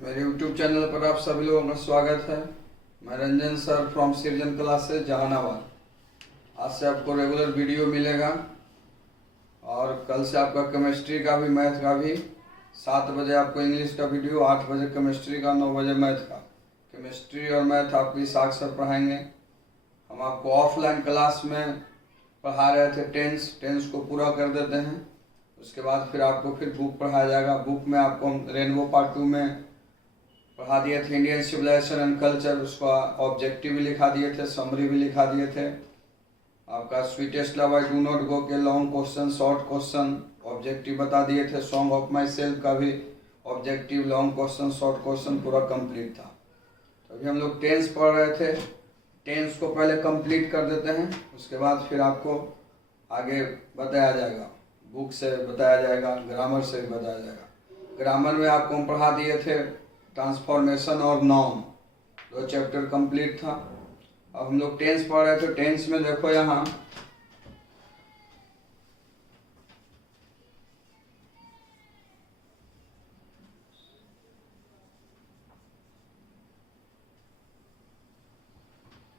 मेरे YouTube channel पर आप सभी लोगों का स्वागत है। मैं रंजन सर फ्रॉम सृजन क्लासेस जहानाबाद। आज से आपको रेगुलर वीडियो मिलेगा और कल से आपका केमिस्ट्री का भी मैथ का भी 7 बजे आपको इंग्लिश का वीडियो, 8 बजे केमिस्ट्री का, 9 बजे मैथ का। केमिस्ट्री और मैथ आपकी साथ सर पढ़ाएंगे। हम आपको ऑफलाइन क्लास में पढ़ा रहे थे टेंस को पूरा कर देते हैं। उसके बाद फिर आपको फिर बुक पढ़ाया जाएगा। बुक में आपको हम रेनबो पार्ट 2 में पढ़ा दिए थे इंडियन सिविलाइजेशन एंड कल्चर, उसका ऑब्जेक्टिव भी लिखा दिए थे, समरी भी लिखा दिए थे। आपका sweetest love I do not go के long question, short question, objective बता दिए थे। सॉन्ग ऑफ माई सेल्फ का भी objective, long question, short question पूरा कंप्लीट था। तो अभी हम लोग टेंस पढ़ रहे थे। टेंस को पहले कंप्लीट कर देते हैं, उसके बाद फिर आपको आगे बताया जाएगा, बुक से बताया जाएगा, ग्रामर से भी बताया जाएगा। ग्रामर में आपको हम पढ़ा दिए थे ट्रांसफॉर्मेशन और नाउन, 2 चैप्टर कंप्लीट था। अब हम लोग टेंस पढ़ रहे थे। टेंस में देखो यहाँ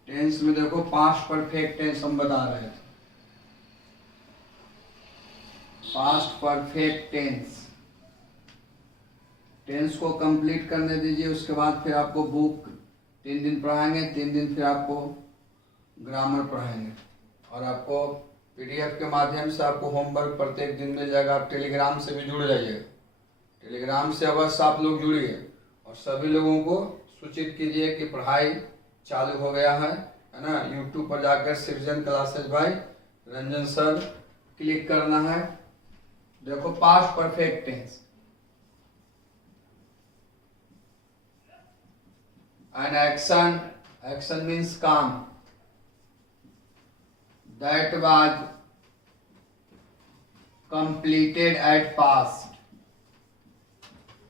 टेंस में देखो पास्ट परफेक्ट टेंस हम बता रहे थे। पास्ट परफेक्ट टेंस, टेंस को कंप्लीट करने दीजिए। उसके बाद फिर आपको बुक 3 दिन पढ़ाएंगे, 3 दिन फिर आपको ग्रामर पढ़ाएंगे और आपको पीडीएफ के माध्यम से आपको होमवर्क प्रत्येक दिन मिल जाएगा। आप टेलीग्राम से भी जुड़ जाइए। टेलीग्राम से अवश्य आप लोग जुड़िए और सभी लोगों को सूचित कीजिए कि पढ़ाई चालू हो गया है ना। यूट्यूब पर जाकर Srijan classes by Ranjan sir click करना है। देखो past perfect tense, an action means काम that was completed at past,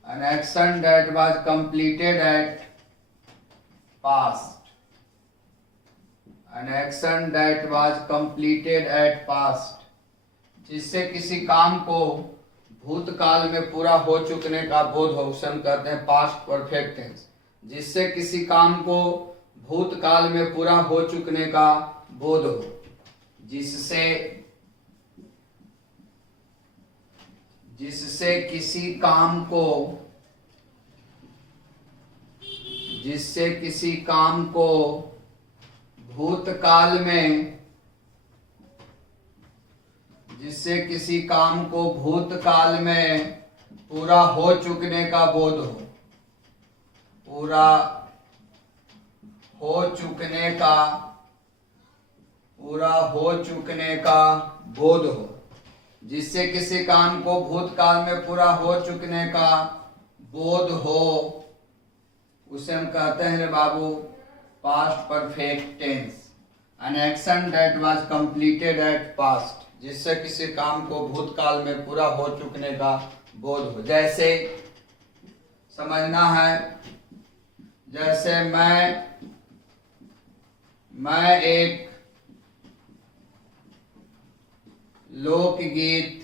an action that was completed at past, an action that was completed at past, जिससे किसी काम को भूतकाल में पूरा हो चुकने का बोध हो, उसे हम कहते हैं पास्ट परफेक्ट टेंस। जिससे किसी काम को भूतकाल में पूरा हो चुकने का बोध हो, जिससे किसी काम को भूतकाल में पूरा हो चुकने का बोध हो, पूरा हो चुकने का बोध हो, जिससे किसी काम को भूतकाल में पूरा हो चुकने का बोध हो, उसे हम कहते हैं रे बाबू past perfect tense. An action that was completed at past, जिससे किसी काम को भूतकाल में पूरा हो चुकने का बोध हो। जैसे समझना है, जैसे मैं एक लोकगीत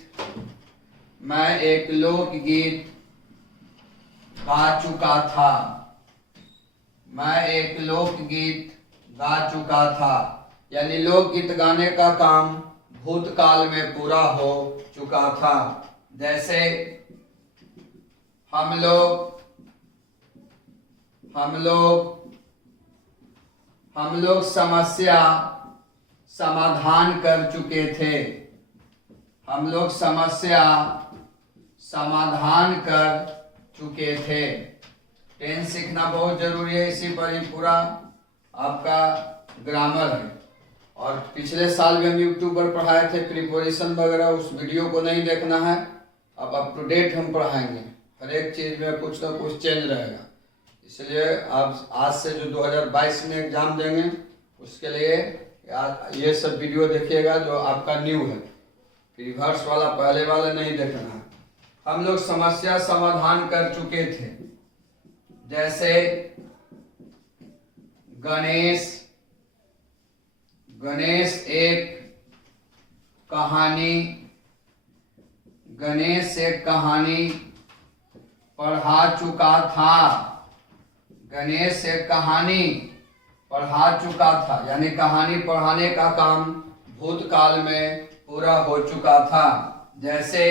गा चुका था। मैं एक लोकगीत गा चुका था, यानी लोकगीत गाने का काम भूतकाल में पूरा हो चुका था। जैसे हम लोग समस्या समाधान कर चुके थे। हम लोग समस्या समाधान कर चुके थे। टेंस सीखना बहुत जरूरी है, इसी पर ही पूरा आपका ग्रामर है। और पिछले साल भी हम यूट्यूब पर पढ़ाए थे प्रिपरेशन वगैरह, उस वीडियो को नहीं देखना है। अब अप टू डेट हम पढ़ाएंगे, हर एक चीज में कुछ ना कुछ चेंज रहेगा। इसलिए आप आज से जो 2022 में एग्जाम देंगे उसके लिए ये सब वीडियो देखिएगा जो आपका न्यू है। रिवर्स वाला पहले वाला नहीं देखना है। हम लोग समस्या समाधान कर चुके थे। जैसे गणेश एक कहानी पढ़ा चुका था। गणेश एक कहानी पढ़ा चुका था, यानी कहानी पढ़ाने का काम भूतकाल में पूरा हो चुका था। जैसे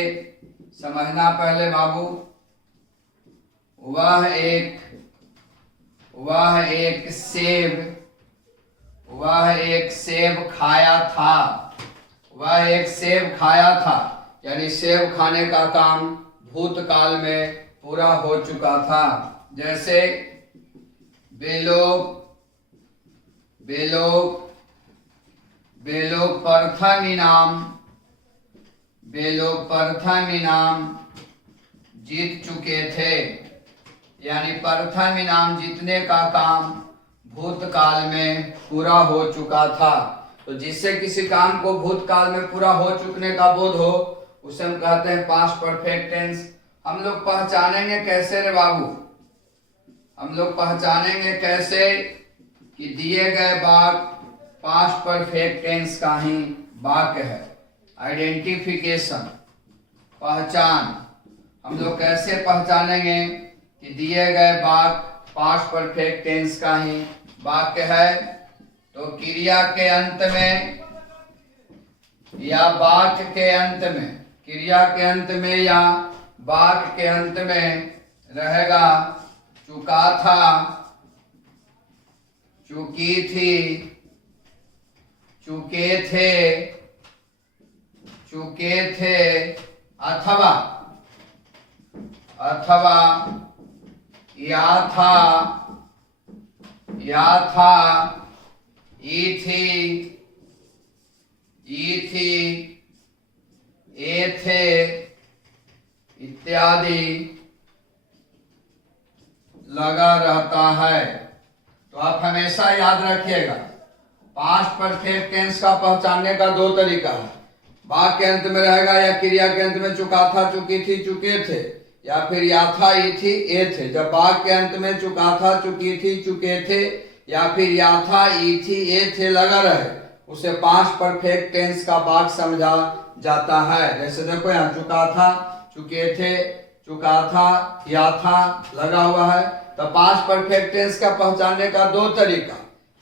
समझना पहले बाबू, वह एक सेब खाया था। वह एक सेब खाया था, यानी सेब खाने का काम भूतकाल में पूरा हो चुका था। जैसे प्रथम इनाम जीत चुके थे, यानी प्रथम इनाम जीतने का काम भूतकाल में पूरा हो चुका था। तो जिससे किसी काम को भूतकाल में पूरा हो चुकने का बोध हो उसे हम कहते हैं पास्ट परफेक्ट टेंस। हम लोग पहचानेंगे कैसे रे बाबू? हम लोग पहचानेंगे कैसे कि दिए गए वाक्य पास्ट परफेक्ट टेंस का ही वाक्य है। आइडेंटिफिकेशन, पहचान, हम लोग कैसे पहचानेंगे कि दिए गए वाक्य पास्ट परफेक्ट टेंस का ही वाक्य है? तो क्रिया के अंत में या वाक्य के अंत में, क्रिया के अंत में या वाक्य के अंत में रहेगा चुका था, चुकी थी, चुके थे, अथवा या था, ई थी, ए थे इत्यादि लगा रहता है। तो आप हमेशा याद रखिएगा, पास्ट परफेक्ट टेंस का पहचानने का दो तरीका है। वाक्य के अंत में रहेगा या क्रिया के अंत में चुका था, चुकी थी, चुके थे, या फिर या था, ई थी, ए थे। जब वाक्य के अंत में चुका था, चुकी थी, चुके थे या फिर या था, ई थी, ए थे लगा रहे, उसे पास्ट परफेक्ट टेंस का वाक्य समझा जाता है। जैसे देखो यहाँ चुका था, चुके थे, चुका था, या था लगा हुआ है। तो पास्ट परफेक्ट टेंस का पहचानने का दो तरीका,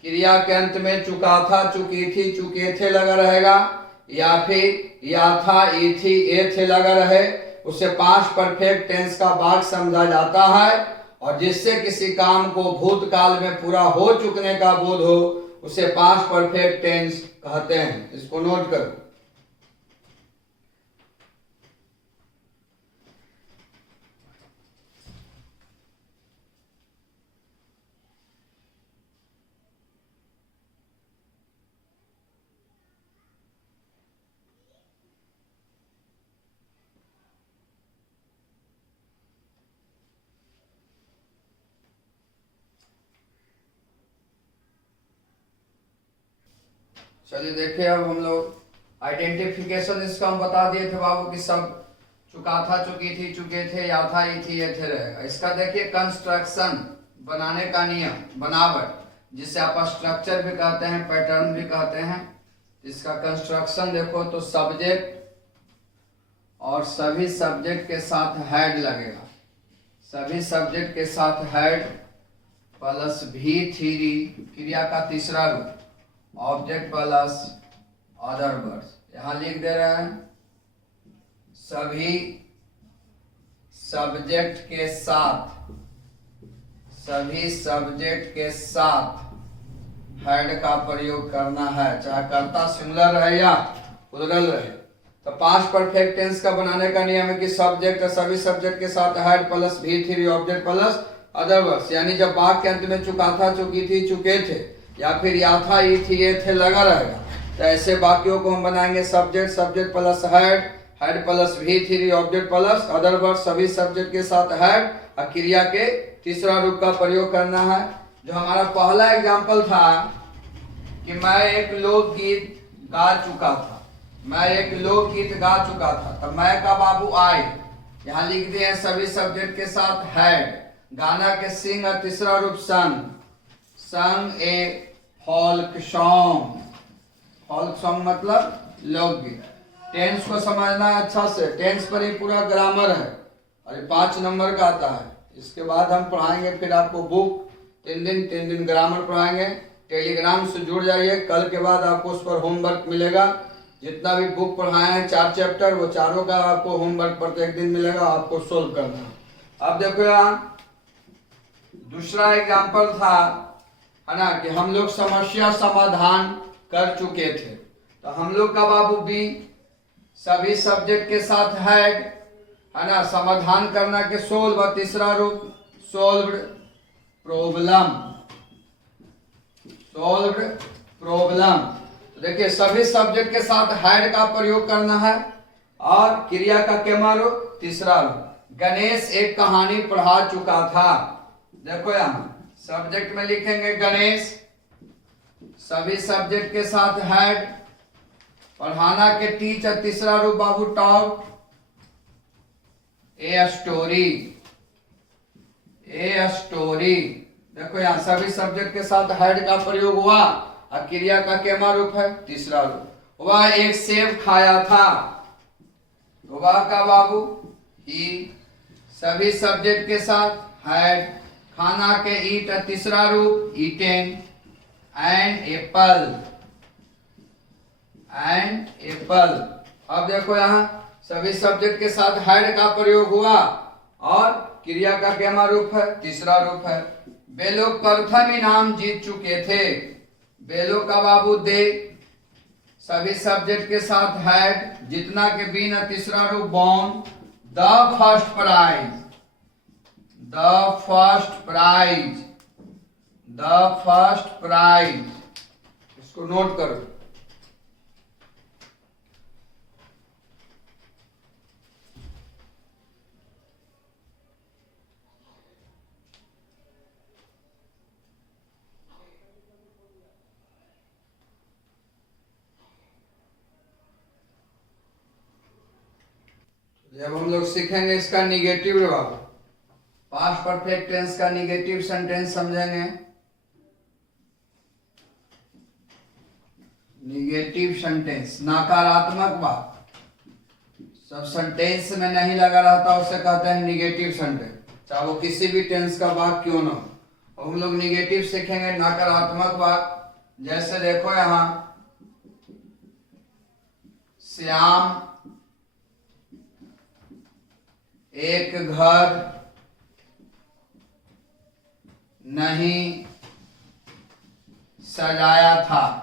क्रिया के अंत में चुका था, चुकी थी, चुके थे लगा रहेगा, या फिर या था, ई थी, ए थे लगा रहे, उसे पास्ट परफेक्ट टेंस का वाक्य समझा जाता है। और जिससे किसी काम को भूतकाल में पूरा हो चुकने का बोध हो उसे पास्ट परफेक्ट टेंस कहते हैं। इसको नोट करो। चलिए देखिए, अब हम लोग आइडेंटिफिकेशन इसका हम बता दिए थे बाबू कि सब चुका था, चुकी थी, चुके थे, या था, ई थी, ये थे रहेगा। इसका देखिए कंस्ट्रक्शन, बनाने का नियम, बनावट, जिसे आप स्ट्रक्चर भी कहते हैं, पैटर्न भी कहते हैं। इसका कंस्ट्रक्शन देखो तो सब्जेक्ट और सभी सब्जेक्ट के साथ हेड लगेगा। सभी सब्जेक्ट के साथ हेड प्लस भी थ्री, क्रिया का तीसरा रूप, ऑब्जेक्ट प्लस अदर वर्ड्स। यहां लिख दे रहे हैं सभी सब्जेक्ट के साथ हेड का प्रयोग करना है, चाहे कर्ता सिंगुलर रहे या प्लूरल रहे। तो पास्ट परफेक्ट टेंस का बनाने का नियम है कि सब्जेक्ट और सभी सब्जेक्ट के साथ head plus V three, object plus other words. यानी जब वाक्य के अंत में चुका था, चुकी थी, चुके थे या फिर या था, ई थी, ये थे लगा रहेगा, तो ऐसे वाक्यों को हम बनाएंगे subject, subject plus had, had plus V three, object plus other word, सभी सब्जेक्ट के साथ हेड और क्रिया के तीसरा रूप का प्रयोग करना है। जो हमारा पहला एग्जाम्पल था कि मैं एक लोकगीत गा चुका था, तब मैं का बाबू आई, यहाँ लिख दिए सभी सब्जेक्ट के साथ हेड, गाना के सिंग और तीसरा रूप संग ए फोल्क सॉन्ग। फोल्क सॉन्ग मतलब लोकगीत। टेंस को समझना अच्छा से, टेंस पर ही पूरा ग्रामर है। और ये 5 नंबर का आता है। इसके बाद हम पढ़ाएंगे फिर आपको बुक 3 दिन ग्रामर पढ़ाएंगे। टेलीग्राम से जुड़ जाइए, कल के बाद आपको उस पर होमवर्क मिलेगा। जितना भी बुक पढ़ाए हैं 4 चैप्टर, वो चारों का आपको होमवर्क प्रत्येक दिन मिलेगा, आपको सोल्व करना है। अब देखो यहाँ दूसरा एग्जाम्पल था, है ना, कि हम लोग समस्या समाधान कर चुके थे। तो हम लोग का बाबू बी सभी सब्जेक्ट के साथ है ना, समाधान करना के सोल्व। तीसरा रूप सोल्व्ड प्रॉब्लम, सोल्व्ड प्रॉब्लम। देखिए सभी सब्जेक्ट के साथ हैड का प्रयोग करना है। और क्रिया का केमा रूप, तीसरा रूप। गणेश एक कहानी पढ़ा चुका था। देखो यहाँ सब्जेक्ट में लिखेंगे गणेश, सभी सब्जेक्ट के साथ हैड, पढ़ाना के टीच, तीसरा रूप बाबू talk a story, a story. देखो यहाँ सभी सब्जेक्ट के साथ हैड का प्रयोग हुआ और क्रिया का केमा रूप है, तीसरा रूप। वह एक सेब खाया था, वह का बाबू ही, सभी सब्जेक्ट के साथ हैड, खाना के ईट, तीसरा रूप eaten. And Apple, and Apple. अब देखो यहाँ सभी सब्जेक्ट के साथ हैड का प्रयोग हुआ और क्रिया का केमा रूप है, तीसरा रूप है। वे लोग प्रथम इनाम जीत चुके थे, वे लोग का बाबू दे, सभी सब्जेक्ट के साथ हैड, जितना के बिन, तीसरा रूप born. The first prize, the first prize, the first prize. इसको नोट करो। जब हम लोग सीखेंगे इसका निगेटिव जवाब, पास्ट परफेक्ट टेंस का निगेटिव सेंटेंस समझेंगे। निगेटिव सेंटेंस नकारात्मक बात, सब सेंटेंस में नहीं लगा रहता उसे कहते हैं निगेटिव सेंटेंस, चाहे वो किसी भी टेंस का बात क्यों ना हो। हम लोग निगेटिव सीखेंगे नकारात्मक बात। जैसे देखो यहाँ श्याम एक घर नहीं सजाया था,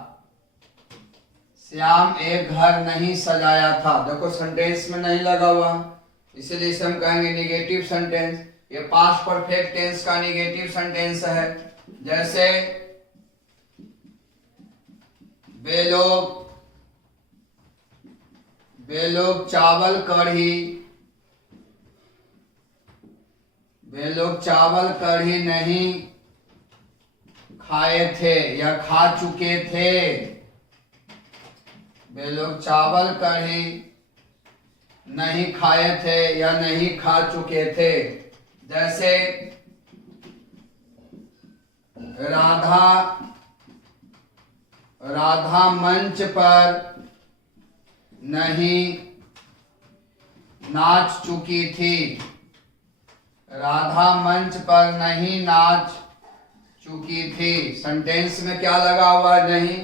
श्याम एक घर नहीं सजाया था। देखो सेंटेंस में नहीं लगा हुआ, इसीलिए इसे हम कहेंगे निगेटिव सेंटेंस। ये पास्ट परफेक्ट टेंस का निगेटिव सेंटेंस है। जैसे वे लोग चावल कढ़ी, वे लोग चावल कढ़ी नहीं खाए थे या खा चुके थे, वे लोग चावल कढ़ी नहीं खाए थे या नहीं खा चुके थे। जैसे राधा मंच पर नहीं नाच चुकी थी, राधा मंच पर नहीं नाच चुकी थी। सेंटेंस में क्या लगा हुआ है? नहीं।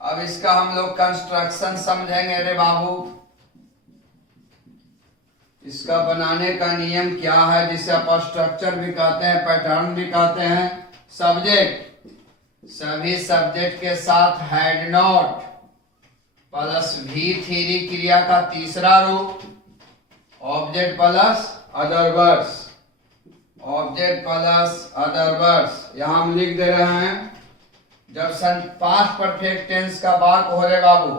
अब इसका हम लोग कंस्ट्रक्शन समझेंगे रे बाबू। इसका बनाने का नियम क्या है, जिसे आप स्ट्रक्चर भी कहते हैं, पैटर्न भी कहते हैं। सब्जेक्ट, सभी सब्जेक्ट के साथ head note plus V three क्रिया का तीसरा रूप, object plus other words, object plus other words. यहां हम लिख दे रहे हैं जब पास्ट परफेक्ट टेंस का वाक्य हो रे बाबू,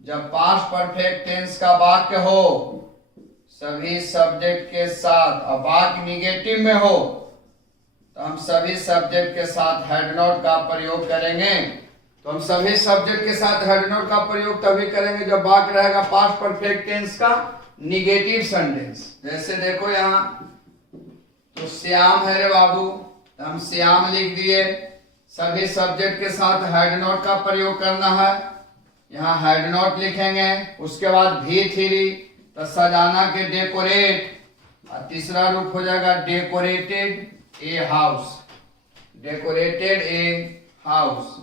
जब पास्ट परफेक्ट टेंस का वाक्य हो सभी सब्जेक्ट के साथ और वाक्य निगेटिव में हो तो हम सभी सब्जेक्ट के साथ हेड नोट का प्रयोग करेंगे। तो हम सभी सब्जेक्ट के साथ हेड नोट का प्रयोग तभी करेंगे जब वाक्य रहेगा पास्ट परफेक्ट टेंस का निगेटिव सेंटेंस। जैसे देखो यहाँ तो श्याम है रे बाबू, तो हम श्याम लिख दिए। सभी सब्जेक्ट के साथ हेड नोट का प्रयोग करना है, यहाँ हेड नोट लिखेंगे। उसके बाद भी थ्री तो सजाना के डेकोरेट, और तीसरा रूप हो जाएगा decorated a house, decorated a house.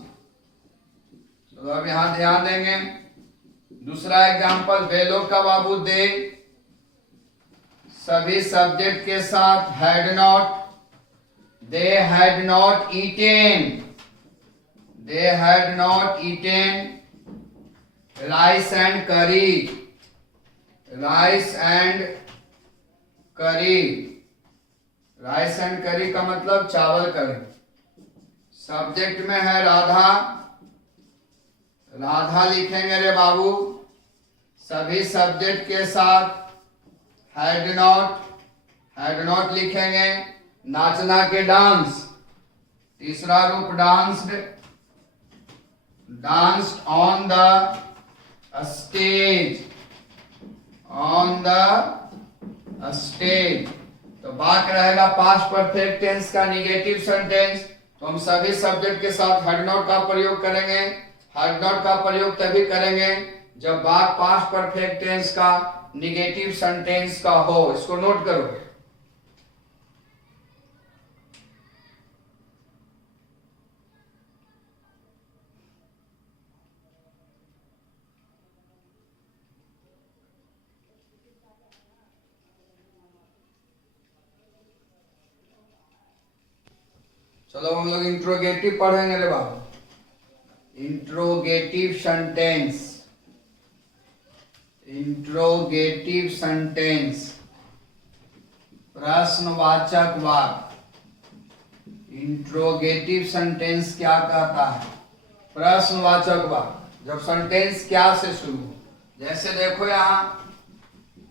तो अब यहां ध्यान देंगे। दूसरा एग्जांपल, वे लोग का बाबू दे सभी सब्जेक्ट के साथ had not, they had not eaten, they had not eaten rice and करी, राइस एंड करी, राइस एंड करी का मतलब चावल करी। सब्जेक्ट में है राधा, राधा लिखेंगे रे बाबू। सभी सब्जेक्ट के साथ हैड नॉट, हैड नॉट लिखेंगे। नाचना के डांस, तीसरा रूप danced, danced on the stage, on the stage. तो वाक्य रहेगा पास्ट परफेक्ट टेंस का निगेटिव सेंटेंस। तो हम सभी सब्जेक्ट के साथ हैड नॉट का प्रयोग करेंगे। हैड नॉट का प्रयोग तभी करेंगे जब वाक्य पास्ट परफेक्ट टेंस का निगेटिव सेंटेंस का हो। इसको नोट करो। चलो हम लोग इंट्रोगेटिव पढ़ेंगे रे बाबू। इंट्रोगेटिव सेंटेंस, इंट्रोगेटिव सेंटेंस, प्रश्नवाचक वाक्य। इंट्रोगेटिव सेंटेंस क्या कहता है? प्रश्नवाचक वाक्य। जब सेंटेंस क्या से शुरू हो, जैसे देखो यहां,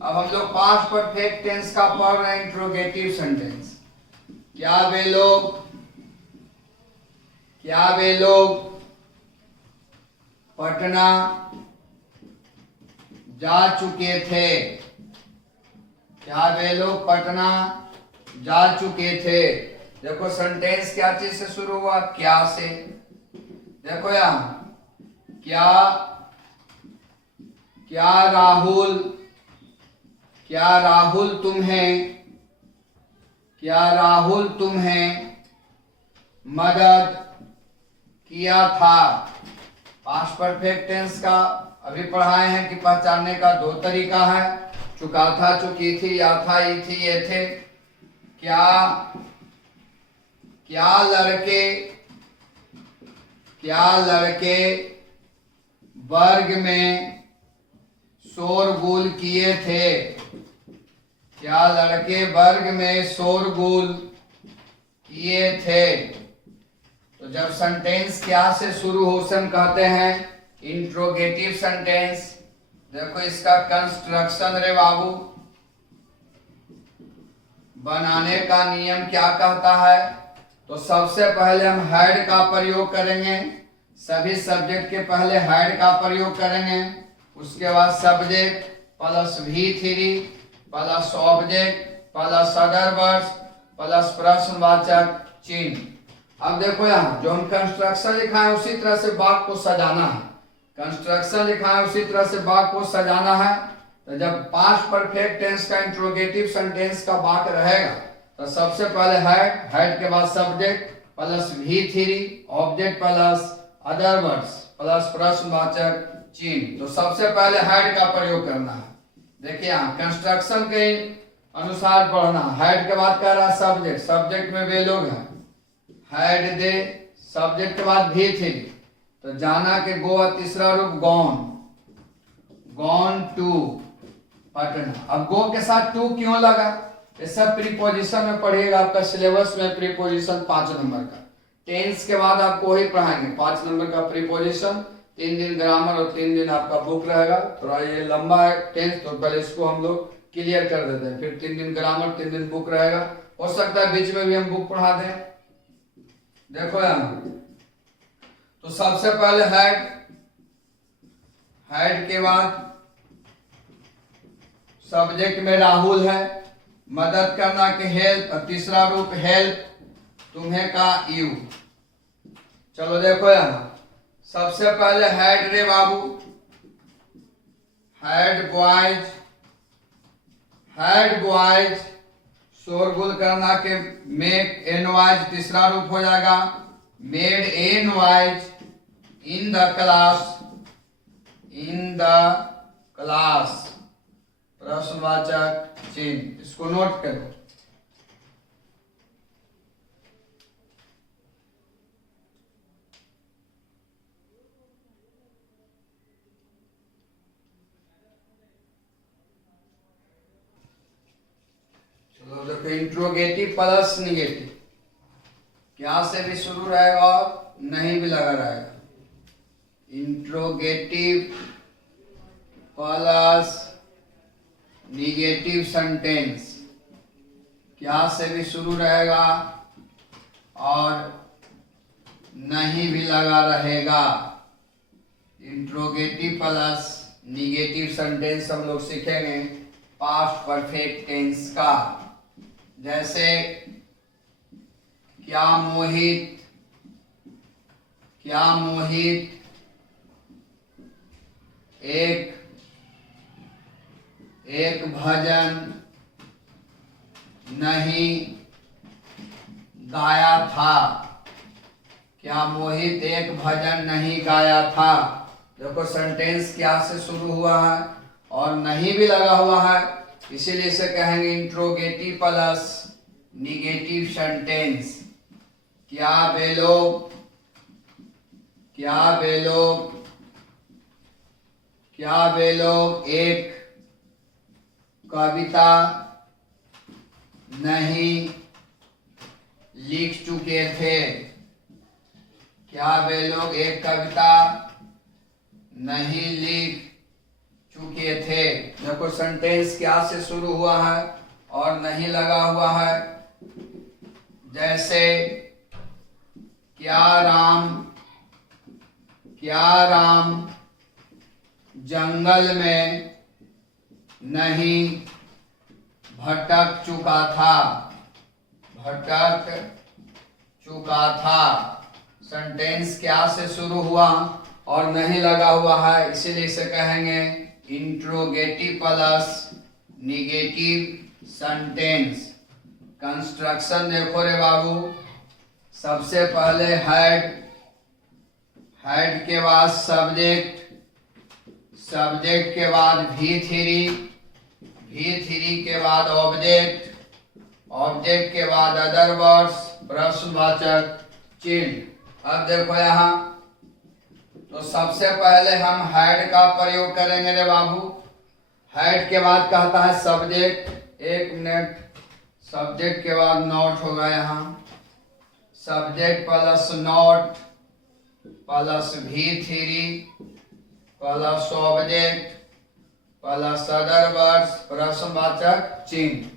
अब हम लोग पास्ट परफेक्ट टेंस का पढ़ रहे हैं इंट्रोगेटिव सेंटेंस। क्या वे लोग, क्या वे लोग पटना जा चुके थे? क्या वे लोग पटना जा चुके थे? देखो सेंटेंस क्या चीज से शुरू हुआ? क्या से। देखो यहां, क्या, क्या राहुल, क्या राहुल तुम्हें, क्या राहुल तुम्हें मदद किया था? पास्ट परफेक्ट टेंस का अभी पढ़ाए हैं कि पहचानने का दो तरीका है, चुका था, चुकी थी, या था, ई थी, ये थे। क्या, क्या लड़के, क्या लड़के वर्ग में शोरगुल किए थे? क्या लड़के वर्ग में शोरगुल किए थे? तो जब सेंटेंस क्या से शुरू हो उसे हम कहते हैं इंट्रोगेटिव सेंटेंस। देखो इसका कंस्ट्रक्शन रे बाबू, बनाने का नियम क्या कहता है? तो सबसे पहले हम हैड का प्रयोग करेंगे। सभी सब्जेक्ट के पहले हैड का प्रयोग करेंगे। उसके बाद subject plus V3 plus object plus other words plus प्रश्नवाचक चिन्ह। अब देखो यहाँ जो हम कंस्ट्रक्शन लिखा है उसी तरह से वाक्य को सजाना है। कंस्ट्रक्शन लिखा है उसी तरह से वाक्य को सजाना है। तो जब पास्ट परफेक्ट टेंस का इंट्रोगेटिव सेंटेंस का वाक्य रहेगा तो सबसे पहले हैड, हैड के बाद subject plus V3 object plus other words plus प्रश्नवाचक चिन्ह। तो सबसे पहले हैड का प्रयोग करना है। देखिए यहाँ कंस्ट्रक्शन के अनुसार पढ़ना। हैड के बाद कह रहा है सब्जेक्ट, सब्जेक्ट में वे लोग हैं, हैड दे, सब्जेक्ट के बाद V3 तो जाना के गो, तीसरा रूप गॉन, गॉन टू पटना। अब गो के साथ टू क्यों लगा? ये सब प्रीपोजिशन में पढ़िएगा। आपका सिलेबस में प्रीपोजिशन 5 नंबर का, टेंस के बाद आपको वही पढ़ाएंगे 5 नंबर का प्रीपोजिशन। 3 दिन ग्रामर और 3 दिन आपका बुक रहेगा। थोड़ा ये लंबा है टेंस, तो पहले इसको हम लोग क्लियर कर देते हैं, फिर 3 दिन ग्रामर 3 दिन बुक रहेगा। हो सकता है बीच में भी हम बुक पढ़ा दें। देखो यहां तो सबसे पहले हैड, हैड के बाद सब्जेक्ट में राहुल है, मदद करना के हेल्प, और तीसरा रूप हेल्प, तुम्हें का यू। चलो देखो यहां सबसे पहले हैड रे बाबू, हैड बॉयज, हैड बॉयज शोरगुल करना के मेक ए नॉइज तीसरा रूप हो जाएगा made a noise in the class, in the class प्रश्नवाचक चिन्ह, इसको नोट करो। चलो देखो इंट्रोगेटिव प्लस निगेटिव क्या से भी शुरू रहेगा और नहीं भी लगा रहेगा। इंट्रोगेटिव प्लस निगेटिव सेंटेंस क्या से भी शुरू रहेगा और नहीं भी लगा रहेगा। इंट्रोगेटिव प्लस निगेटिव सेंटेंस हम लोग सीखेंगे पास्ट परफेक्ट टेंस का। जैसे क्या मोहित एक भजन नहीं गाया था। क्या मोहित एक भजन नहीं गाया था। देखो सेंटेंस क्या से शुरू हुआ है और नहीं भी लगा हुआ है, इसीलिए इसे कहेंगे इंट्रोगेटिव प्लस निगेटिव सेंटेंस। क्या वे लोग एक कविता नहीं लिख चुके थे। क्या वे लोग एक कविता नहीं लिख चुके थे। देखो सेंटेंस क्या से शुरू हुआ है और नहीं लगा हुआ है। जैसे क्या राम जंगल में नहीं भटक चुका था। सेंटेंस क्या से शुरू हुआ और नहीं लगा हुआ है, इसीलिए इसे कहेंगे interrogative plus negative sentence. Construction देखो रे बाबू, सबसे पहले हेड के बाद सब्जेक्ट के बाद V3 के बाद ऑब्जेक्ट के बाद अदर वर्ड्स प्रश्नवाचक चिन्ह। अब देखो यहाँ तो सबसे पहले हम हेड का प्रयोग करेंगे रे बाबू। हेड के बाद कहता है सब्जेक्ट। एक मिनट, सब्जेक्ट के बाद नोट होगा यहाँ। Subject plus note plus V3 plus object plus other words प्रश्नवाचक चिन्ह।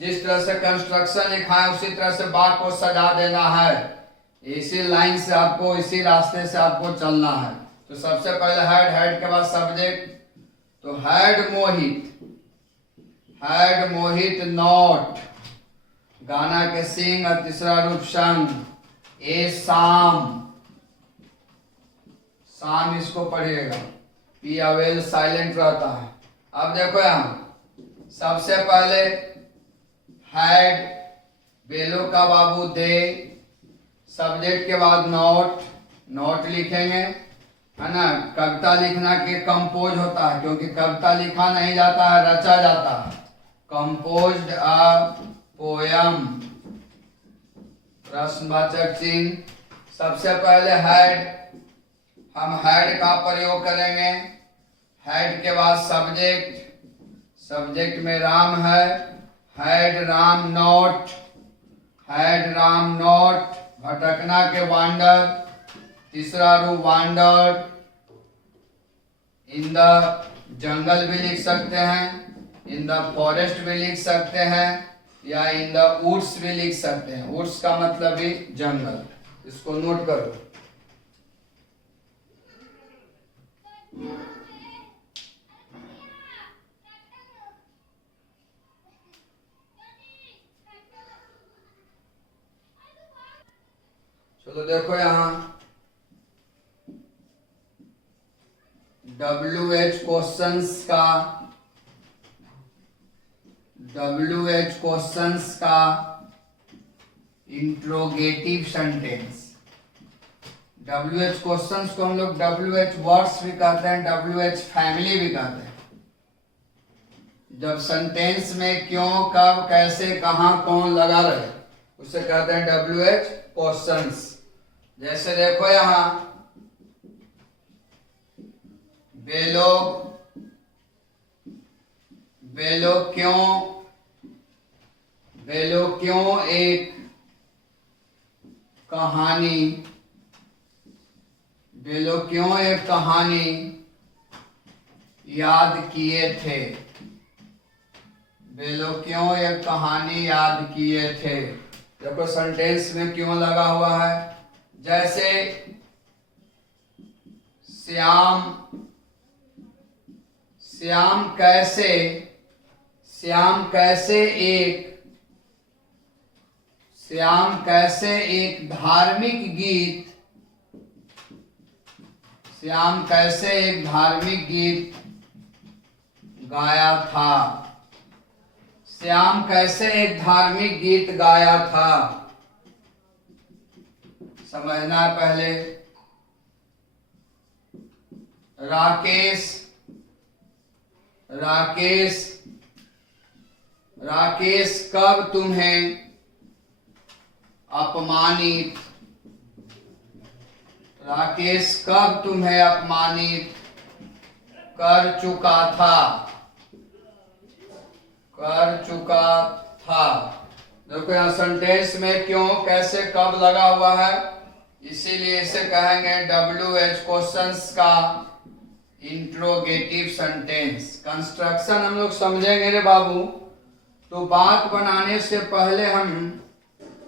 जिस तरह से कंस्ट्रक्शन लिखा है उसी तरह से वाक्य को सजा देना है। इसी लाइन से आपको, इसी रास्ते से आपको चलना है। तो सबसे पहले हेड के बाद सब्जेक्ट। तो हेड मोहित नोट गाना के सिंग और तीसरा रूप संग। ए शाम इसको पढ़िएगा, पी अवेल साइलेंट रहता है। अब देखो यहाँ सबसे पहले हेड बेलो का बाबू दे, सब्जेक्ट के बाद नोट लिखेंगे, है ना। कविता लिखना के कंपोज होता है, क्योंकि कविता लिखा नहीं जाता है, रचा जाता है। कंपोज्ड अ पोयम प्रश्नवाचक चिन्ह। सबसे पहले हम हेड का प्रयोग करेंगे। हेड के बाद सब्जेक्ट में राम है। हेड राम नोट भटकना के वांडर, तीसरा रूप वांडर। इन द जंगल भी लिख सकते हैं, इन द फॉरेस्ट भी लिख सकते हैं, या इन द वुड्स भी लिख सकते हैं। वुड्स का मतलब भी जंगल, इसको नोट करो। चलो देखो यहाँ WH क्वेश्चंस का WH क्वेश्चंस का इंट्रोगेटिव सेंटेंस। WH क्वेश्चंस को हम लोग WH वर्ड्स भी कहते हैं, WH फैमिली भी कहते हैं। जब सेंटेंस में क्यों, कब, कैसे, कहां, कौन लगा रहे उसे कहते हैं WH क्वेश्चंस। जैसे देखो यहां, वे लोग क्यों एक कहानी, वे लोग क्यों एक कहानी याद किए थे, वे लोग क्यों एक कहानी याद किए थे। देखो सेंटेंस में क्यों लगा हुआ है। जैसे श्याम कैसे एक धार्मिक गीत गाया था। श्याम कैसे एक धार्मिक गीत गाया था, समझना है पहले। राकेश कब तुम्हें अपमानित कर चुका था। देखो यहाँ सेंटेंस में क्यों, कैसे, कब लगा हुआ है, इसीलिए इसे कहेंगे WH क्वेश्चंस का इंट्रोगेटिव सेंटेंस। कंस्ट्रक्शन हम लोग समझेंगे रे बाबू। तो बात बनाने से पहले हम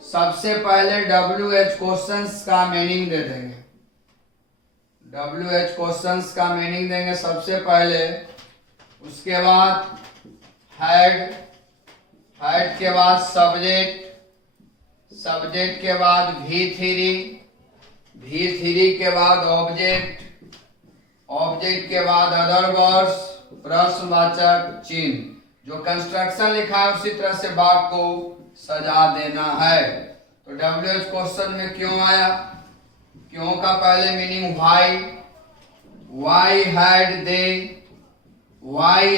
सबसे पहले WH क्वेश्चंस का मीनिंग दे देंगे। WH क्वेश्चंस का मीनिंग देंगे सबसे पहले। उसके बाद हेड के बाद सब्जेक्ट के बाद V3 के बाद ऑब्जेक्ट के बाद अदर वर्ड्स, प्रश्नवाचक चिन्ह। जो कंस्ट्रक्शन लिखा है उसी तरह से वाक्य को सजा देना है। तो WH क्वेश्चन में क्यों आया, क्यों का पहले मीनिंग वाई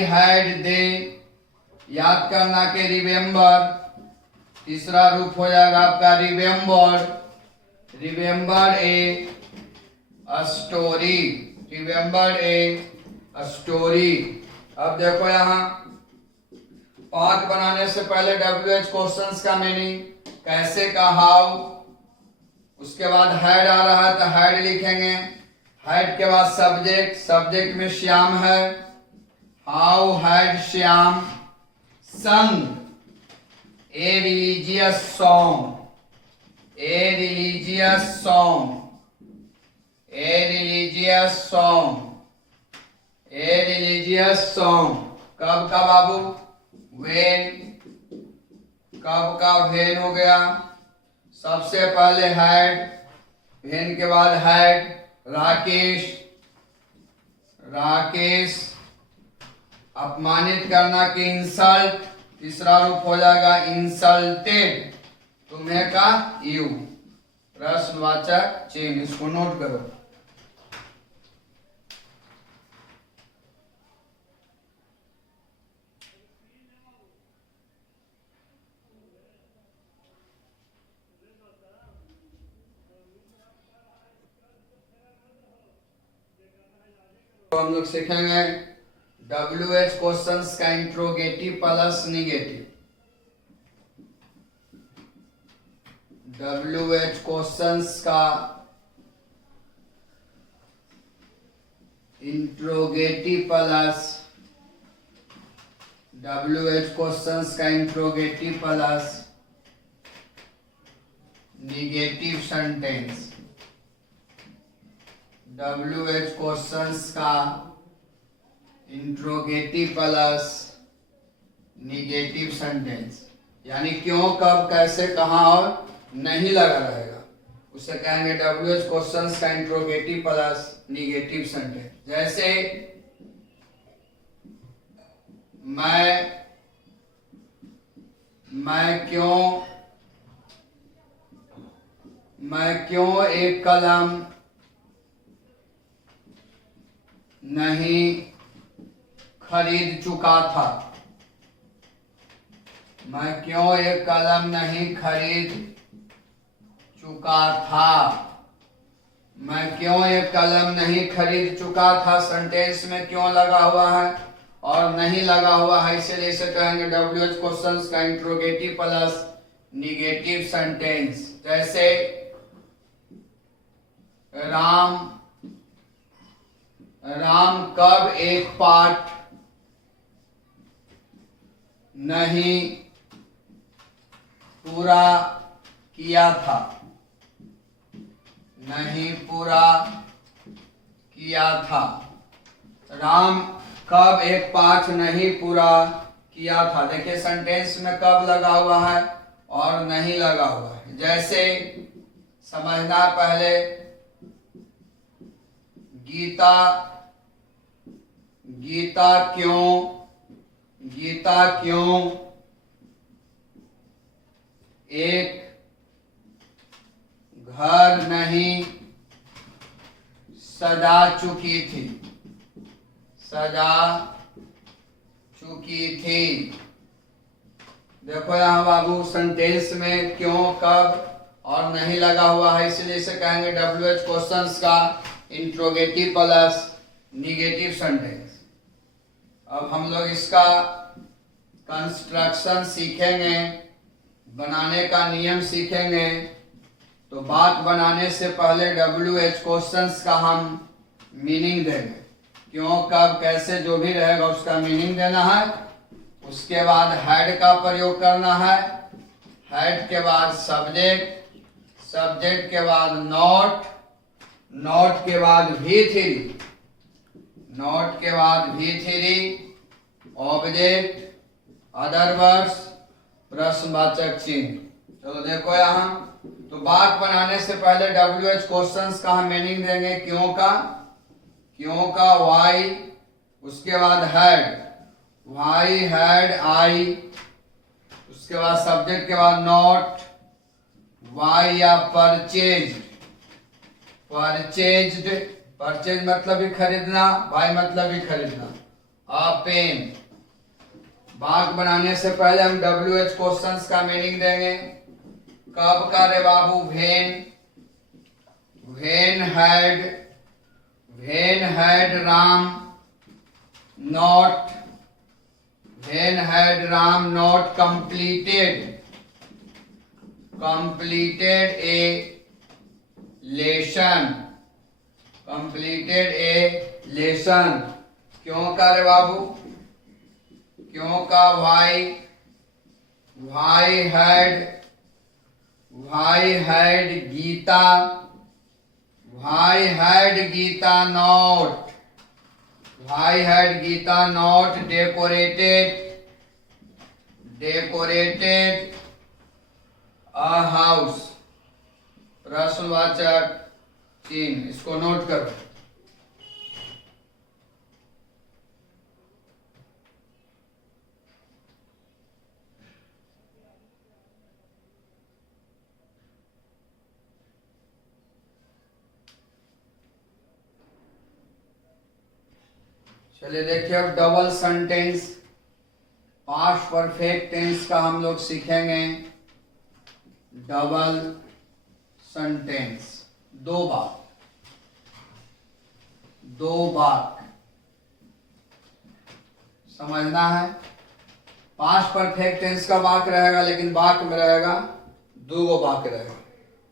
हैड दे, याद करना के रिमेम्बर, तीसरा रूप हो जाएगा आपका रिमेम्बर ए स्टोरी। अब देखो यहाँ पाठ बनाने से पहले WH क्वेश्चंस का मीनिंग, कैसे का हाउ, उसके बाद हेड आ रहा है तो हेड लिखेंगे। हेड के बाद सब्जेक्ट में श्याम है, हाउ हैड श्याम संग ए रिलीजियस सॉन्ग। कब का बाबू, कब का वेन हो गया। सबसे पहले हेड, वेन के बाद हेड। राकेश अपमानित करना कि इंसल्ट, तीसरा रूप हो जाएगा इंसल्टेड, तुम्हें का यू, प्रश्नवाचक चिन्ह। इसको नोट करो। तो हम लोग सीखेंगे WH क्वेश्चंस का interrogative plus negative. WH questions का interrogative plus negative sentence. WH questions का इंट्रोगेटिव प्लस निगेटिव सेंटेंस, यानी क्यों, कब, कैसे, कहां और नहीं लगा रहेगा, उसे कहेंगे WH क्वेश्चंस का इंट्रोगेटिव प्लस निगेटिव सेंटेंस। जैसे मैं क्यों एक कलम नहीं खरीद चुका था। मैं क्यों एक कलम नहीं खरीद चुका था। मैं क्यों एक कलम नहीं खरीद चुका था सेंटेंस में क्यों लगा हुआ है और नहीं लगा हुआ है, इसीलिए इसे कहेंगे WH क्वेश्चंस का इंट्रोगेटिव प्लस निगेटिव सेंटेंस। जैसे राम कब एक पाठ नहीं पूरा किया था। नहीं पूरा किया था। राम कब एक पाठ नहीं पूरा किया था। देखिए सेंटेंस में कब लगा हुआ है और नहीं लगा हुआ है। जैसे समझना पहले, गीता क्यों एक घर नहीं सजा चुकी थी। देखो यहाँ बाबू सेंटेंस में क्यों कब और नहीं लगा हुआ है, इसलिए इसे कहेंगे WH क्वेश्चंस का इंट्रोगेटिव प्लस निगेटिव सेंटेंस। अब हम लोग इसका कंस्ट्रक्शन सीखेंगे, बनाने का नियम सीखेंगे। तो बात बनाने से पहले WH क्वेश्चंस का हम मीनिंग देंगे। क्यों कब कैसे जो भी रहेगा उसका मीनिंग देना है। उसके बाद हैड का प्रयोग करना है। हैड के बाद सब्जेक्ट, सब्जेक्ट के बाद नॉट, नॉट के बाद V3, नॉट के बाद V3 ऑब्जेक्ट, अदर वर्ड्स, प्रश्नवाचक चिन्ह। चलो देखो यहाँ, तो बात बनाने से पहले WH क्वेश्चंस का हम मीनिंग देंगे। क्यों का वाई, उसके बाद हैड, वाई हैड आई, उसके बाद सब्जेक्ट के बाद नॉट, वाई या परचेज्ड, परचेज मतलब ही खरीदना, वाई मतलब ही खरीदना। अ पेन। बात बनाने से पहले हम WH क्वेश्चंस का मीनिंग देंगे। कब का रे बाबू, when had Ram not completed a lesson। क्यों का रे बाबू, क्यों का why had Gita not decorated a house। प्रश्नवाचक चिन्ह, इसको नोट करो। चलिए देखिए अब double sentence, past perfect tense का हम लोग सीखेंगे। डबल सेंटेंस, दो बात समझना है। पास्ट परफेक्ट टेंस का वाक रहेगा, लेकिन वाक में रहेगा दो वाक रहेगा।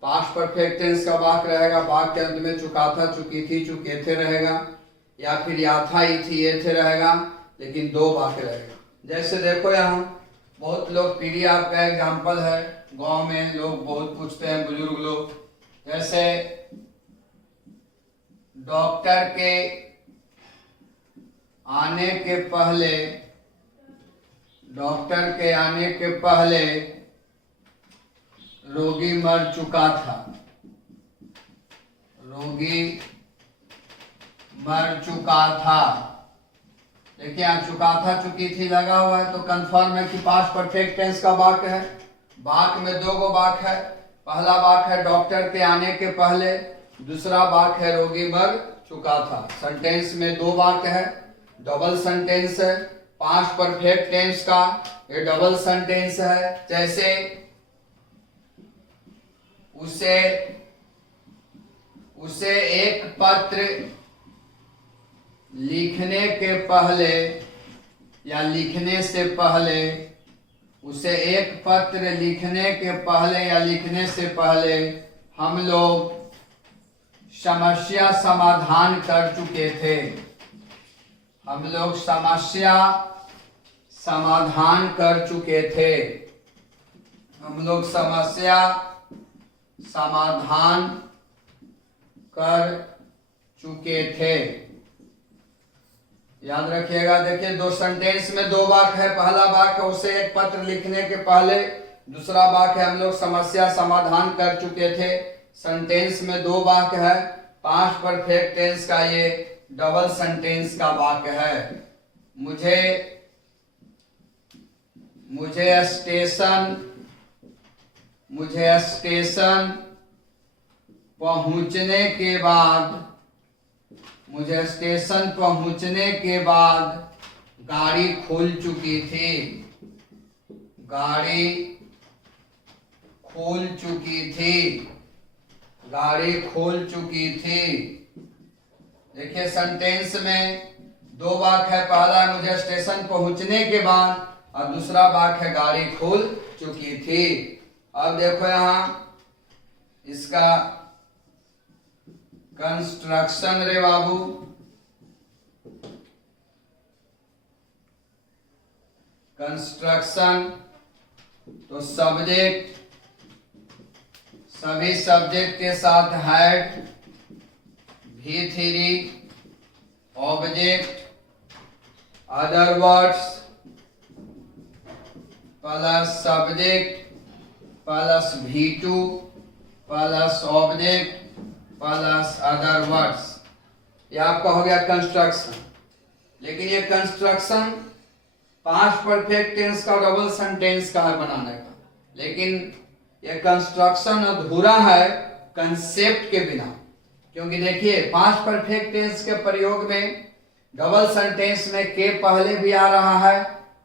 पास्ट परफेक्ट टेंस का वाक रहेगा, वाक के अंत में चुका था, चुकी थी, चुके थे रहेगा, या फिर या था, ही थी, ये थे रहेगा, लेकिन दो वाक्य रहेगा। जैसे देखो यहाँ बहुत लोग PDF का एग्जाम्पल है, गांव में लोग बहुत पूछते हैं, बुजुर्ग लोग। जैसे डॉक्टर के आने के पहले रोगी मर चुका था। देखिए यहाँ चुका था चुकी थी लगा हुआ है, तो कंफर्म है कि पास्ट परफेक्ट टेंस का वाक्य है। वाक्य में दो गो वाक्य है। पहला वाक्य है डॉक्टर के आने के पहले, दूसरा वाक्य है रोगी मर चुका था। सेंटेंस में दो वाक्य है, डबल सेंटेंस है। पास्ट परफेक्ट टेंस का ये डबल सेंटेंस है। जैसे उसे एक पत्र लिखने के पहले या लिखने से पहले, उसे एक पत्र लिखने के पहले या लिखने से पहले हम लोग समस्या समाधान कर चुके थे। हम लोग समस्या समाधान कर चुके थे। हम लोग समस्या समाधान कर चुके थे। याद रखिएगा। देखिए दो सेंटेंस में दो वाक्य है। पहला वाक्य उसे एक पत्र लिखने के पहले, दूसरा वाक्य हम लोग समस्या समाधान कर चुके थे। सेंटेंस में दो वाक्य है। पास्ट परफेक्ट टेंस का ये डबल सेंटेंस का वाक्य है। मुझे स्टेशन पहुंचने के बाद गाड़ी खुल चुकी थी। गाड़ी खुल चुकी थी। देखिए सेंटेंस में दो वाक्य है। पहला है मुझे स्टेशन पहुंचने के बाद, और दूसरा वाक्य है गाड़ी खुल चुकी थी। अब देखो यहां इसका कंस्ट्रक्शन रे बाबू। कंस्ट्रक्शन तो सब्जेक्ट, सभी सब्जेक्ट के साथ had, V3 object, other words plus subject plus V2 plus object plus other words. ये आपका हो गया कंस्ट्रक्शन। लेकिन ये कंस्ट्रक्शन पास्ट परफेक्ट टेंस का डबल सेंटेंस का है बनाने का। लेकिन ये कंस्ट्रक्शन अधूरा है कंसेप्ट के बिना। क्योंकि देखिए पास्ट परफेक्ट टेंस के प्रयोग में डबल सेंटेंस में के पहले भी आ रहा है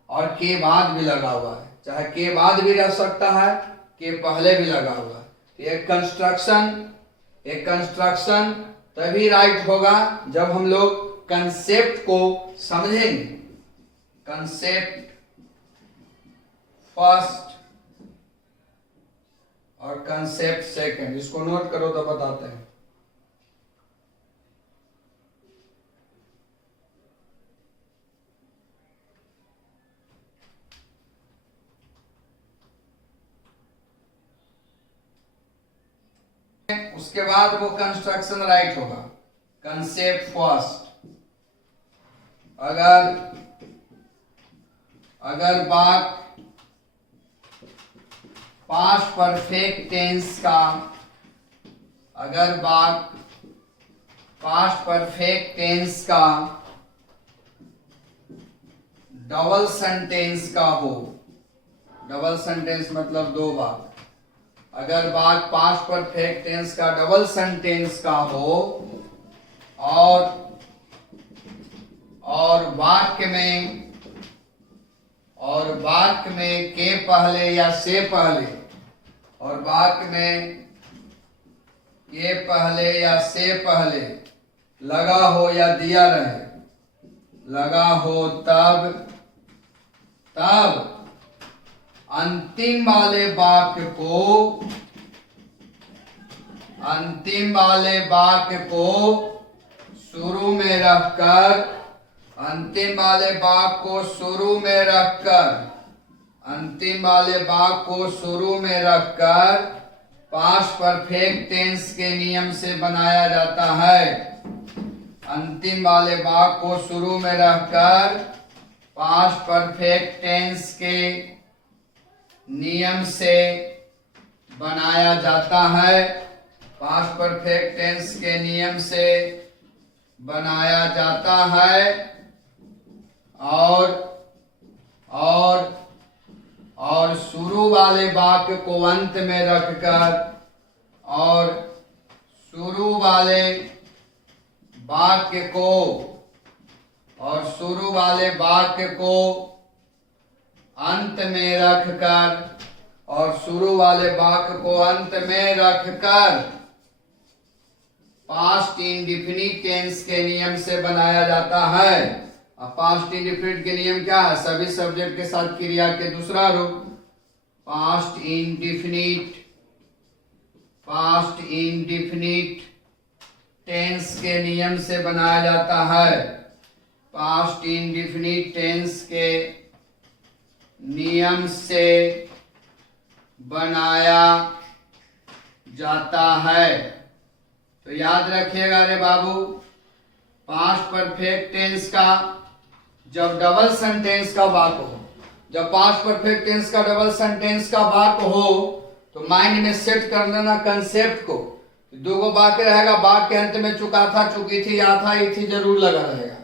और के बाद भी लगा हुआ है। चाहे के बाद भी रह सकता है, के पहले भी लगा हुआ है। एक कंस्ट्रक्शन तभी राइट होगा जब हम लोग कंसेप्ट को समझेंगे। कंसेप्ट फर्स्ट और कंसेप्ट सेकंड, इसको नोट करो तो बताते हैं। उसके बाद वो कंस्ट्रक्शन राइट होगा। Concept first. अगर बात पास्ट परफेक्ट टेंस का, अगर बात पास्ट परफेक्ट टेंस का डबल सेंटेंस का हो, डबल सेंटेंस मतलब दो बात, अगर बात पास्ट परफेक्ट टेंस का डबल सेंटेंस का हो और वाक्य में के पहले या से पहले, और वाक्य में के पहले या से पहले लगा हो या दिया रहे, लगा हो तब अंतिम वाले वाक्य को शुरू में रखकर, अंतिम वाले वाक्य को शुरू में रखकर पास्ट परफेक्ट टेंस के नियम से बनाया जाता है। अंतिम वाले वाक्य को शुरू में रखकर पास्ट परफेक्ट टेंस के नियम से बनाया जाता है। पास्ट परफेक्ट टेंस के नियम से बनाया जाता है। और शुरू वाले वाक्य को अंत में रखकर और शुरू वाले वाक्य को अंत में रखकर पास्ट इंडेफिनिट टेंस के नियम से बनाया जाता है। अब पास्ट इंडेफिनिट के नियम क्या है? सभी सब्जेक्ट के साथ क्रिया के दूसरा रूप पास्ट इंडेफिनिट टेंस के नियम से बनाया जाता है। पास्ट इंडेफिनिट टेंस के नियम से बनाया जाता है। तो याद रखिएगा रे बाबू, पास्ट परफेक्ट टेंस का जब डबल सेंटेंस का वाक्य हो, जब पास्ट परफेक्ट टेंस का डबल सेंटेंस का वाक्य हो तो माइंड में सेट कर लेना कंसेप्ट को। दो गो वाक्य रहेगा, वाक्य के अंत में चुका था, चुकी थी, या था, ई थी जरूर लगा रहेगा।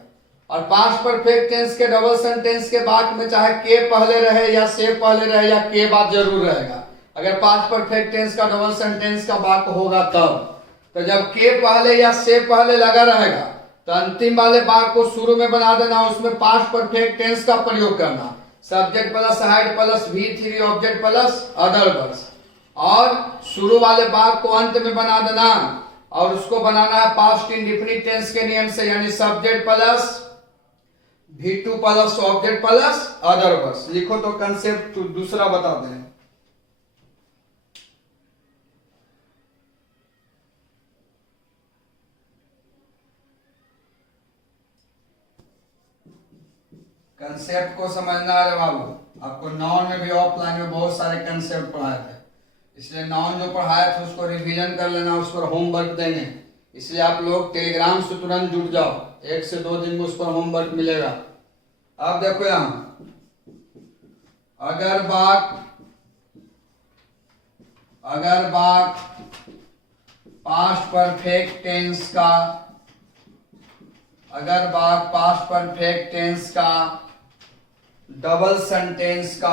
और पास्ट परफेक्ट टेंस के डबल सेंटेंस के वाक्य में चाहे के पहले रहे या से पहले रहे या के बाद जरूर रहेगा। अगर पास्ट परफेक्ट टेंस का डबल सेंटेंस का वाक्य होगा तब, तो जब के पहले या से पहले लगा रहेगा तो अंतिम वाले वाक्य को शुरू में बना देना, उसमें पास्ट परफेक्ट टेंस का प्रयोग करना। Subject plus head plus V3 object plus other verbs, और शुरू वाले वाक्य को अंत में बना देना और उसको बनाना है पास्ट इंडेफिनिट टेंस के नियम से, यानी subject plus V2 plus object plus other verbs. लिखो तो कंसेप्ट दूसरा बता दें। कंसेप्ट को समझना है बाबू। आपको नाउन में भी ऑफलाइन में बहुत सारे कंसेप्ट पढ़ाए थे, इसलिए नाउन जो पढ़ाए थे उसको रिवीजन कर लेना, उस पर होमवर्क देंगे। इसलिए आप लोग टेलीग्राम से तुरंत जुड़ जाओ, 1 से 2 दिन में उस पर होमवर्क मिलेगा। अब देखो यहाँ, अगर वाक्य पास्ट परफेक्ट टेंस का डबल सेंटेंस का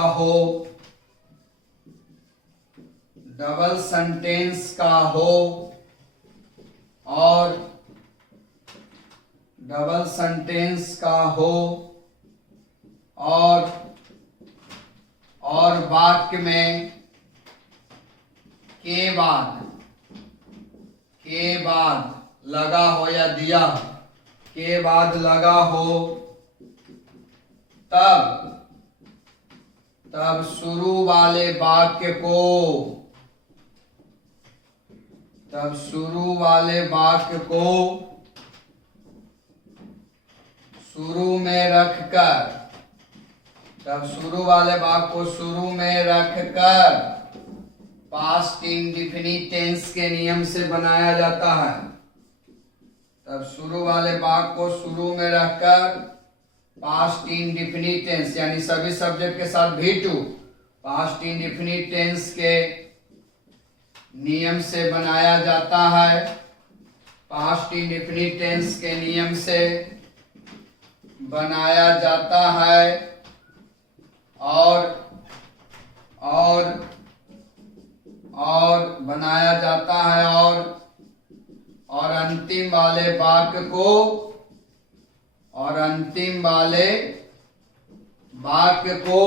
हो और वाक्य में के बाद लगा हो या दिया हो, के बाद लगा हो, तब शुरू वाले वाक्य को शुरू में रखकर पास्ट इंडेफिनिट टेंस के नियम से बनाया जाता है। तब शुरू वाले वाक्य को शुरू में रखकर पास्ट इंडेफिनिट टेंस यानी सभी सब्जेक्ट के साथ V2 पास्ट इंडेफिनिट टेंस के नियम से बनाया जाता है। पास्ट इंडेफिनिट टेंस के नियम से बनाया जाता है और बनाया जाता है और अंतिम वाक्य को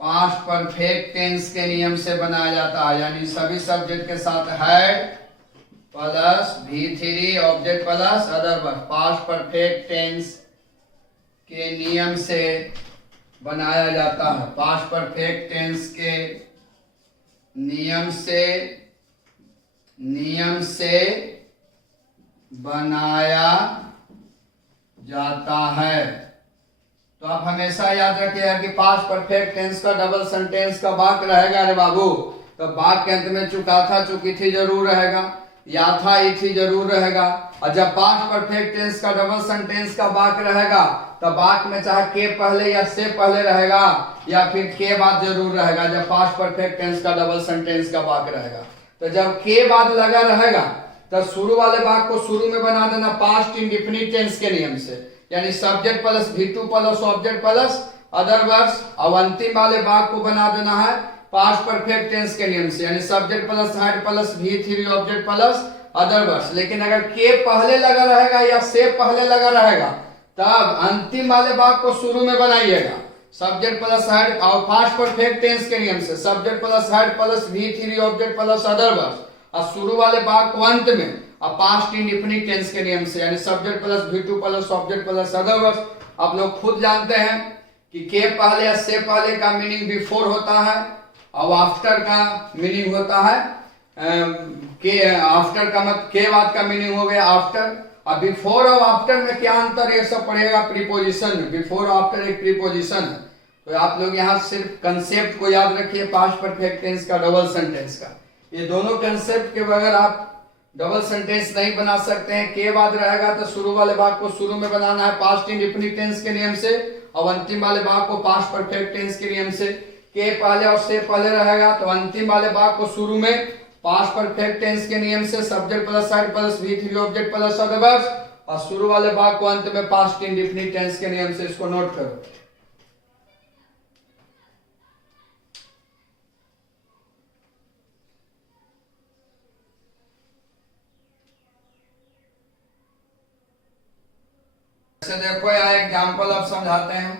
पास्ट परफेक्ट टेंस के नियम से बनाया जाता है, यानी सभी सब्जेक्ट के साथ had plus V3 object plus other verb past perfect tense के नियम से बनाया जाता है। पास्ट परफेक्ट टेंस के नियम से बनाया जाता है। तो आप हमेशा याद रखिएगा कि पास्ट परफेक्ट टेंस का डबल सेंटेंस का वाक्य रहेगा रे बाबू, तो वाक्य के अंत में चुका था चुकी थी जरूर रहेगा, या था ई थी जरूर रहेगा। और जब पास्ट परफेक्ट टेंस का डबल सेंटेंस का वाक्य रहेगा तब वाक्य में चाहे के पहले या से पहले रहेगा या फिर के बाद जरूर रहेगा। जब पास्ट परफेक्ट टेंस का डबल सेंटेंस का वाक्य रहेगा, तो जब के बाद लगा रहेगा तब शुरू वाले वाक्य को शुरू में बना देना पास्ट इंडेफिनिट टेंस के नियम से, यानी subject plus V2 plus object plus other verbs. अब अंतिम वाले भाग को बना देना है पास्ट परफेक्ट टेंस के नियम से, यानी subject plus had plus V3 object plus other verbs. लेकिन अगर के पहले लगा रहेगा या से पहले लगा रहेगा तब अंतिम वाले भाग को शुरू में बनाइएगा सब्जेक्ट प्लस हैड और पास्ट परफेक्ट टेंस के नियम से, subject plus had plus V3 object plus other verbs, और शुरू वाले भाग को अंत में और पास्ट इंडेफिनिट टेंस के नियम से, यानी subject plus V2 plus object plus other verbs. आप लोग खुद जानते हैं कि के पहले या से पहले का मीनिंग बिफोर होता है और आफ्टर का मीनिंग होता है के आफ्टर का मत के बाद का मीनिंग हो गया आफ्टर। अब बिफोर और आफ्टर में क्या अंतर है सब पढ़ेगा प्रीपोजिशन में। बिफोर और आफ्टर एक प्रीपोजिशन है, तो आप लोग यहाँ सिर्फ कंसेप्ट को याद रखिए पास्ट परफेक्ट टेंस का डबल सेंटेंस का। ये दोनों कंसेप्ट के बगैर आप डबल सेंटेंस नहीं बना सकते हैं। के बाद रहेगा तो शुरू वाले भाग को शुरू में बनाना है पास्ट इंडेफिनिट टेंस के नियम से, और अंतिम वाले भाग को पास्ट परफेक्ट टेंस के नियम से। के पहले और से पहले रहेगा तो अंतिम वाले भाग को शुरू में पास्ट परफेक्ट टेंस के नियम से subject plus had plus V3 object plus other verbs, और शुरू वाले भाग को अंत में पास्ट इंडेफिनिट टेंस के नियम से। इसको नोट करो। देखो यहाँ एग्जाम्पल आप समझाते हैं।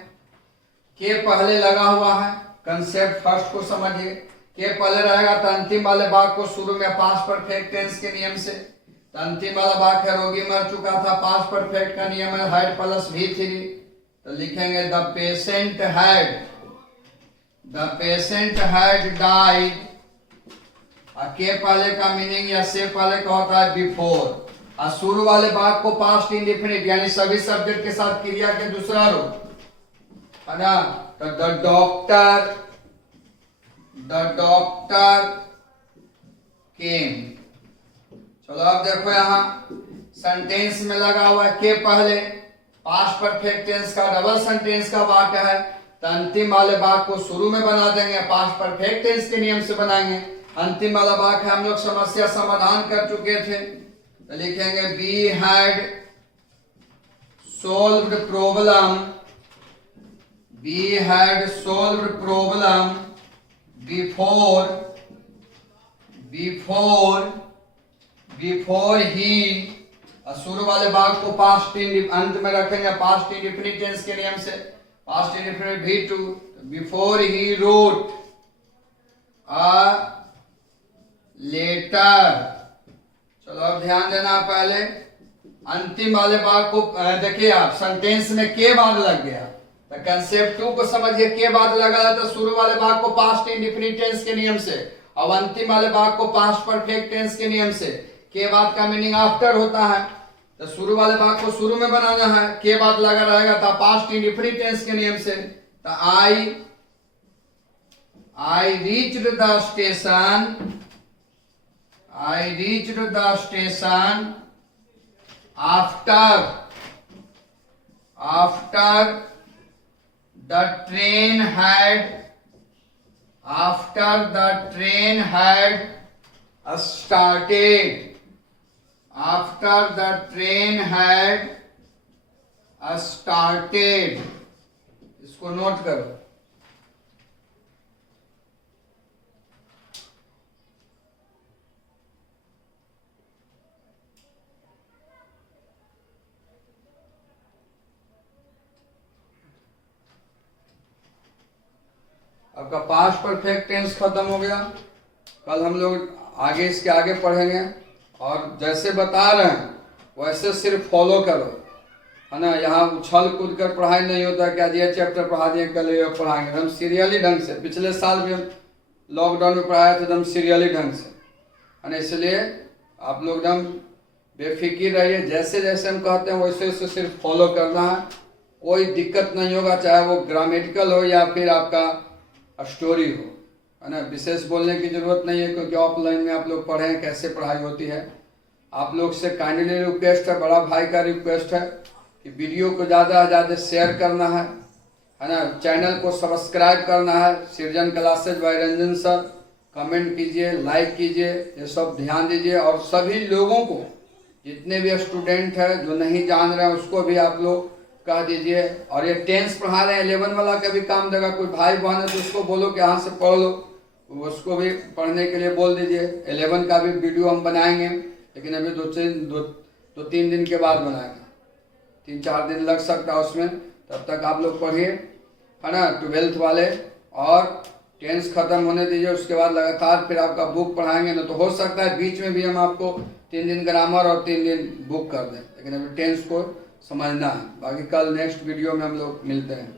के पहले लगा हुआ है, कंसेप्ट फर्स्ट को समझिए। के पहले रहेगा तो अंतिम वाले भाग को शुरू में पास्ट परफेक्ट टेंस के नियम से, तो अंतिम वाला भाग है रोगी मर चुका था, पास्ट परफेक्ट का नियम है हैड प्लस V3, तो लिखेंगे द पेशेंट हैड डाइड। के पहले का मीनिंग या से पहले का होता है बिफोर, और शुरू वाले भाग को पास्ट इंडेफिनिट यानी सभी सब्जेक्ट के साथ क्रिया के दूसरा रूप है ना। तो द डॉक्टर केम। चलो अब देखो यहाँ सेंटेंस में लगा हुआ है के पहले पास्ट परफेक्ट टेंस का डबल सेंटेंस का वाक्य है, तो अंतिम वाले भाग को शुरू में बना देंगे, पास्ट परफेक्ट टेंस के नियम से बनाएंगे। अंतिम वाला भाग है हम लोग समस्या समाधान कर चुके थे, तो लिखेंगे we had solved problem before ही, शुरू वाले भाग को पास्ट अंत में रखेंगे पास्ट इंडेफिनिट टेंस के नियम से, पास्ट इंडेफिनिट V2, बिफोर ही रोट अ लेटर। चलो अब ध्यान देना पहले अंतिम वाले भाग को देखिए आप सेंटेंस में के बाद लग गया, तो कंसेप्ट 2 को समझिए। के बाद लगा तो शुरू वाले भाग को पास्ट इंडेफिनिट टेंस के नियम से और अंतिम वाले भाग को पास्ट परफेक्ट टेंस के नियम से। के बाद का मीनिंग आफ्टर होता है, तो शुरू वाले भाग को शुरू में बनाना है, के बाद लगा रहेगा था पास्ट इंडेफिनिट टेंस के नियम से। तो I reached the station after the train had started। इसको नोट करो। आपका पास्ट परफेक्ट टेंस खत्म हो गया। कल हम लोग आगे इसके आगे पढ़ेंगे, और जैसे बता रहे हैं वैसे सिर्फ फॉलो करो, है ना। यहाँ उछल कूद कर पढ़ाई नहीं होता कि आज ये चैप्टर पढ़ा दिए कल ये पढ़ाएंगे। हम सीरियली ढंग से, पिछले साल भी हम लॉकडाउन में पढ़ाया था एकदम सीरियली ढंग से, है ना। इसलिए आप लोग एकदम बेफिक्र रहिए, जैसे जैसे हम कहते हैं वैसे वैसे सिर्फ फॉलो करना है। कोई दिक्कत नहीं होगा, चाहे वो ग्रामेटिकल हो या फिर आपका स्टोरी हो, है ना। विशेष बोलने की जरूरत नहीं है, क्योंकि ऑफलाइन में आप लोग पढ़े हैं कैसे पढ़ाई होती है। आप लोग से काइंडली रिक्वेस्ट है, बड़ा भाई का रिक्वेस्ट है कि वीडियो को ज़्यादा से ज़्यादा शेयर करना है ना। चैनल को सब्सक्राइब करना है, Srijan classes by Ranjan sir. Comment कीजिए, लाइक कीजिए, ये सब ध्यान दीजिए। और सभी लोगों को, जितने भी स्टूडेंट हैं जो नहीं जान रहे हैं, उसको भी आप लोग कह दीजिए। और ये टेंस पढ़ा रहे हैं, 11 वाला का भी काम देगा। कोई भाई बहन है तो उसको बोलो कि यहाँ से पढ़ लो, उसको भी पढ़ने के लिए बोल दीजिए। 11 का भी वीडियो हम बनाएंगे, लेकिन अभी दो तीन दिन के बाद बनाएंगे, 3-4 दिन लग सकता है उसमें। तब तक आप लोग पढ़िए, है ना, 12th वाले। और टेंस खत्म होने दीजिए, उसके बाद लगातार फिर आपका बुक पढ़ाएंगे ना। तो हो सकता है बीच में भी हम आपको 3 दिन ग्रामर और 3 दिन बुक कर दें, लेकिन अभी टेंस को समझना है। बाकी कल नेक्स्ट वीडियो में हम लोग मिलते हैं।